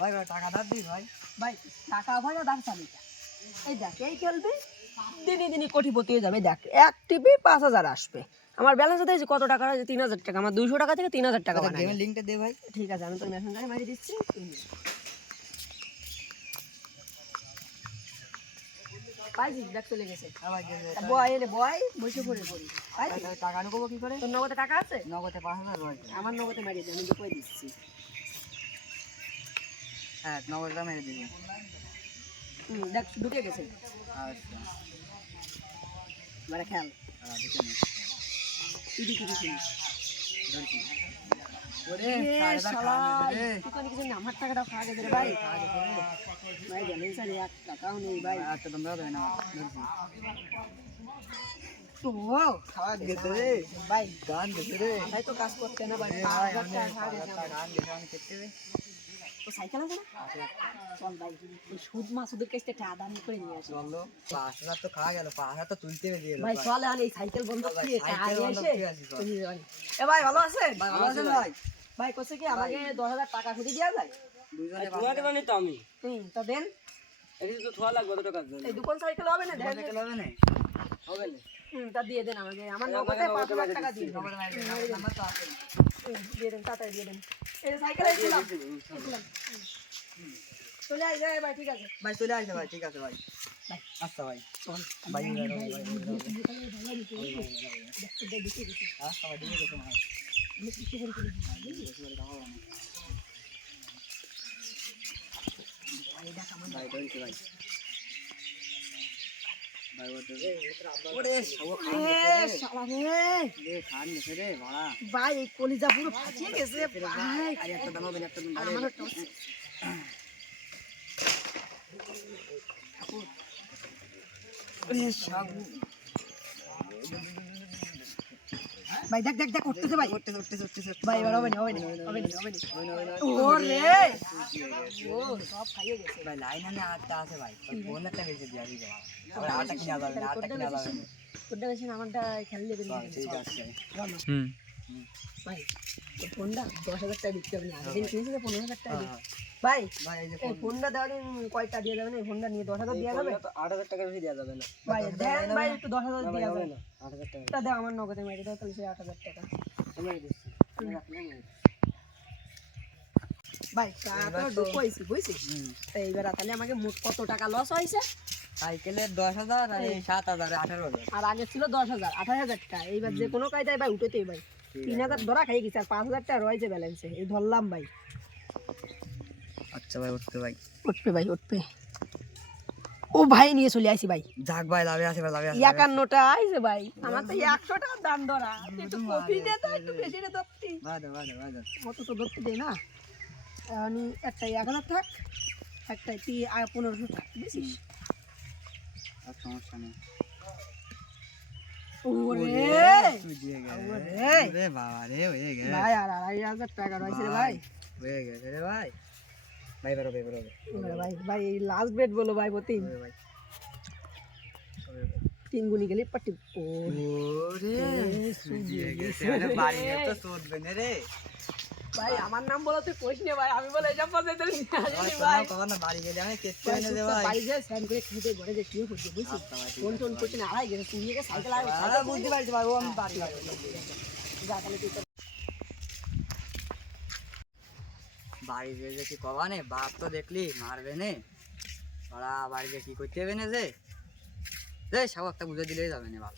ভাই ভাই টাকা ধার দিই ভাই। ভাই টাকা ভাড়া দাম চাবি এই দেখ এই খেলবি দিনে দিনে কোটিপতি হয়ে যাবে। দেখ এক টিপি 5,000 আসবে। আমার ব্যালেন্স আছে কত টাকা আছে? 3,000 টাকা। আমার 200 টাকা থেকে 3,000 টাকা বানাই। গেমের লিংকটা দে ভাই। ঠিক আছে আমি তোর মেসেঞ্জারে মারি দিচ্ছি। পাইছিস? দেখ চলে গেছে। বয় এলে বয় বসে পড়ে পড়ি। টাকা ঢুকবো কি করে? তোর নগদে টাকা আছে? নগদে 5,000 ভাই। আমার নগদে মারি দে, আমি কই দিচ্ছি। হ্যাঁ নগদটা মেরে দিবি। দেখ ঢুকে গেছে। আচ্ছা মানে খেল হ্যাঁ দেখে নে। টিভি ধরছি। ওরে শালা রে তুই কোন কিছু না আমার টাকাটা খাওয়া গেছে রে ভাই। ভাই ব্যালেন্স আর 1 টাকাও নেই ভাই। আচ্ছা তোমরা দেবে না ধরছি। তো খাওয়া গেছে রে ভাই গান গেছে রে। ভাই তো কাজ করতে না ভাই। ভাই 5,000 টাকা খাওয়া গেছে। গান গেছে আমি খেতে রে। তো সাইকেল আছে না? চল ভাই ওই সুদ মাসুদের কাছ থেকে আদান করে নিয়ে আসি। চলো 5,000 তো খাওয়া গেল, 5,000 তো তুলতে দিয়ে ভাই চলে আনি এই সাইকেল বন্ধ করে সাইকেল বন্ধ এসে করে আসি চল। এ ভাই ভালো আছেন? ভাই ভালো আছেন ভাই? ভাই কইছে কি আমাকে 10,000 টাকা ছুটি দেওয়া যায়? দুইজনে ঠোয়া দেবা নি তো আমি তা দেন। এটি তো ঠোয়া লাগবে কত টাকা এই দোকান সাইকেল হবে না? দেন। সাইকেল হবে না? হবে না তা দিয়ে দেন আমাকে। আমার নগদে 5,000 টাকা দিয়ে দেন। নাম্বার তো আছে। দিয়ে দেন তাড়াতাড়ি দিয়ে দেন। এই সাইকেল আইছিলাম। চলে আই যায় ভাই ঠিক আছে। ভাই চলে আসবে ভাই, ঠিক আছে ভাই। আচ্ছা ভাই চল ভাই ভাই ভাই দেখতে দেখতে দেখতে আচ্ছা ভাই ঠিক আছে ভাই। ভাই ধরছি ভাই। ভাই ওটা রে ওরে সব খান রে খান গেছে রে ভাড়া। ভাই এই কলিজা পুরো ফাটিয়ে গেছে ভাই। আর একটা দাম হবে না, একটা দাম আমার ভাই দেখ দেখ দেখ উঠতেছে ভাই। উঠতেছে ভাই এবার হবে না হবে না হবে না হবে না। ওরে ও সব খাইয়ে গেছে। ভাই লাইন আনে আটটা আছে ভাই, ফোন একটা বেশি দিয়ে দিবে আবার আটটা কিনা যাবে না, আটটা কিনা যাবে না। তোরটা বেশি না আমারটা খেললে দেবেন। ঠিক আছে হুম ভাই তোর ফোনটা 10,000 টাকা বিক্রি হবে না। দিন কিনেছে 15,000 টাকা ভাই। ভাই এই যে এই ফোনটা দেওয়া দিন কয়টা দিয়ে যাবেন? এই ফোনটা নিয়ে 10,000 দেওয়া যাবে? তো 8,000 টাকা বেশি দেওয়া যাবে না ভাই দেন ভাই একটু 10,000 না ভাই দেওয়া হবে যাবে? না 8,000 টাকা তা দাও আমার নগদে মেরে দাও তাহলে 8,000 টাকা। আমি দিচ্ছি আমি রাখলাম না। ভাই টাকা ঢুক হইছে বুঝছিস? তাই এবার তাহলে আমাকে মোট কত টাকা লস হইছে? সাইকেলের 10,000 আর এই 7,000 18,000। আর আগে ছিল 10,000 18,000 টাকা। এইবার যে কোনো কায়দায় ভাই উঠেতেই ভাই 3,000 ধরা খাই গেছে আর 5,000 টাকা রয়েছে ব্যালেন্সে। এই ধরলাম ভাই। আচ্ছা ভাই উঠতে ভাই। উঠবে ভাই উঠবে। ও ভাই নিয়ে চলে আইছি ভাই। যাক ভাই লাভে আছে ভাই, লাভে আছে। 51টা আইছে ভাই। আমার তো 100 টাকা দাম ধরা। একটু কফি দে তো একটু বেশি রে দত্তি। ভাই ভাই অত তো দত্তি দেই না। আমি একটাই 1,000 থাক একটাই 1500 থাক বুঝছিস? আর সমস্যা নেই। ওরে তুই দিয়ে গেলে ওরে রে বাবা রে, হয়ে গেছে ভাই আর 2,500 টাকা রয়েছে রে ভাই। হয়ে গেছে রে ভাই। ভাই বেরো বেরো ওরে ভাই ভাই লাস্ট বেট বলো ভাই প্রতিম ভাই। 3 গুনি গেলি পাটি। ওরে দিয়ে গেছে মানে বাড়ি গিয়ে তো চোদবে না রে ভাই আমার নাম বলো তুই কইস নে ভাই। আমি বলে এসব পয়সা দিলি ভাই। ভাই। কখন না বাড়ি গেলে আমি কেটে এনে দে ভাই। বাড়ি যায় স্যান করে খেতে ঘরে যে শুয়ে পড়ছে বুঝছিস? আচ্ছা ভাই, ঠিক ফোন টোন করছি না আড়াই গেছে তুই গিয়ে সাইকেল আর আরে বুঝতে পারছি ভাই, ও আমি বাড়ি যাবো। যা তাহলে তুই তো- বাড়ি গিয়ে যে কি কবা নে, বাপ তো দেখলি মারবে নে ওরা। বাড়ি গিয়ে কি করতে হবে না যে রে সব একটা বুঝে দিলেই যাবে না বাপ।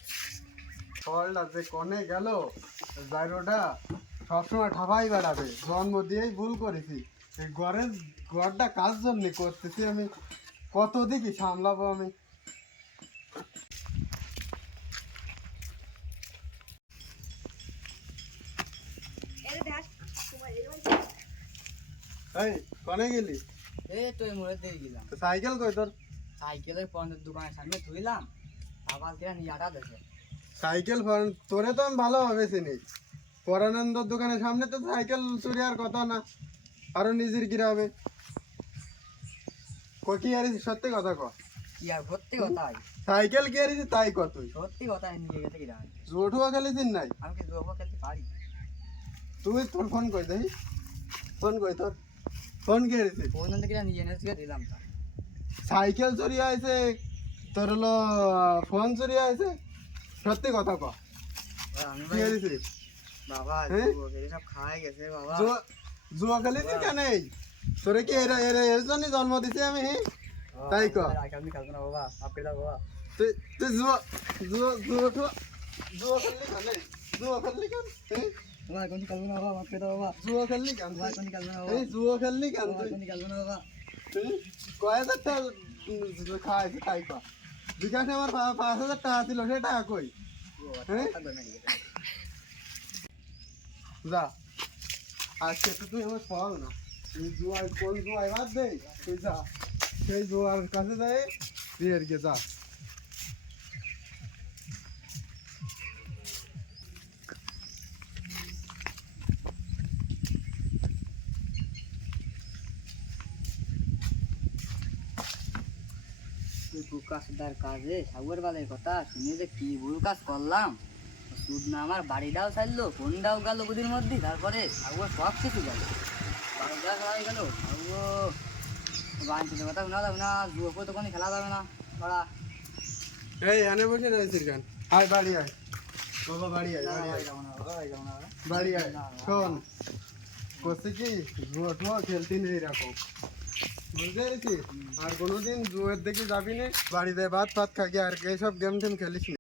ফলটা যে কনে গেল জাইরোটা সবসময় ঠাপাই বেড়াবে। জন্ম দিয়েই ভুল করেছি। এই ঘরটা কাজ জন্য করতেছি আমি, কত দিকে সামলাবো আমি। এই কনে গেলি? এই তো এই মোড়ে দিয়ে গেলাম। তো সাইকেল কই তোর? সাইকেলের পর্যন্ত দোকানের সামনে ধুইলাম, আবার কিনা নিয়ে আটা দেখে। সাইকেল তোরে তো আমি ভালোভাবে চিনি। পরানন্দর দোকানের সামনে তো সাইকেল চুরি আর কথা না, আরো নিজের গ্রামে কি আর সত্যি কথা ক। কি আর সত্যি কথাই, সাইকেল কি আর তাই কতই সত্যি কথাই নিয়ে গেছে কিনা। জোঠুয়া খেলেছিস নাই? আমি কি জুয়া খেলতে পারি? তুই তোর ফোন কই দেখি, ফোন কই তোর? ফোন খেয়েছিস? ফোন থেকে নিয়ে এনে থেকে দিলাম তো। সাইকেল চুরি হয়েছে, তোর হলো ফোন চুরি হয়েছে, সত্যি কথা ক। আমি কি ভাই খেয়েছিস? বাবা হ্যাঁ? যুবকের সব খাওয়াই গেছে বাবা। জুয়া খেলেছিস কেন? তোরে কি এর জন্য জন্ম দিছি আমি? তাই ক। আমি খেলবো না বাবা, মাফ করে দাও বাবা। তুই তুই জুয়া জুয়া জুয়া জুয়া জুয়া খেললি কেন? জুয়া খেললি কেন? বাবা এখন খেলবো না বাবা, মাফ করে দাও বাবা। জুয়া খেললি কেন? বাবা এখন খেলবো না বাবা। জুয়া খেললি কেন বাবা তুই? এখন খেলবো না বাবা। কয় হাজার টাকা খাওয়াইছে তাই ক। বিকাশে আমার 5,000 টাকা ছিল, সে টাকা কই? হ্যাঁ? যা, আজকে তো তুই আমার ফল না, তুই জুয়ায় কোন জুয়ায় বাদ দে, তুই যা সেই জুয়ার কাছে যাই দিয়ে আর কি যা। তুই বুকাসদার কাজে সাগর বালের কথা শুনে যে কি ভুল কাজ করলাম। সুদ না আমার বাড়িটাও চাইলো, ফোনটাও গেল বুদির মধ্যে, তারপরে সাগর সব কিছু গেল, বাড়িটা খেলা হয়ে গেল। সাগর বাড়িতে কথা শোনা যাবে না, জুয়ো তো কোনো খেলা যাবে না বাড়া। এই এনে বসে রয়েছিস কেন? আয় বাড়ি আয় বাবা, বাড়ি আয়, বাড়ি আয়, যাবো না বাবা, যাবো না বাবা। বাড়ি আয়। শোন, করছে কি জুয়া টুয়া খেলতি নেই এরকম, বুঝতে পেরেছিস? আর কোনোদিন জুয়ের দিকে যাবি না, বাড়িতে ভাত ফাত খাকি আর এইসব গেম টেম খেলিস না।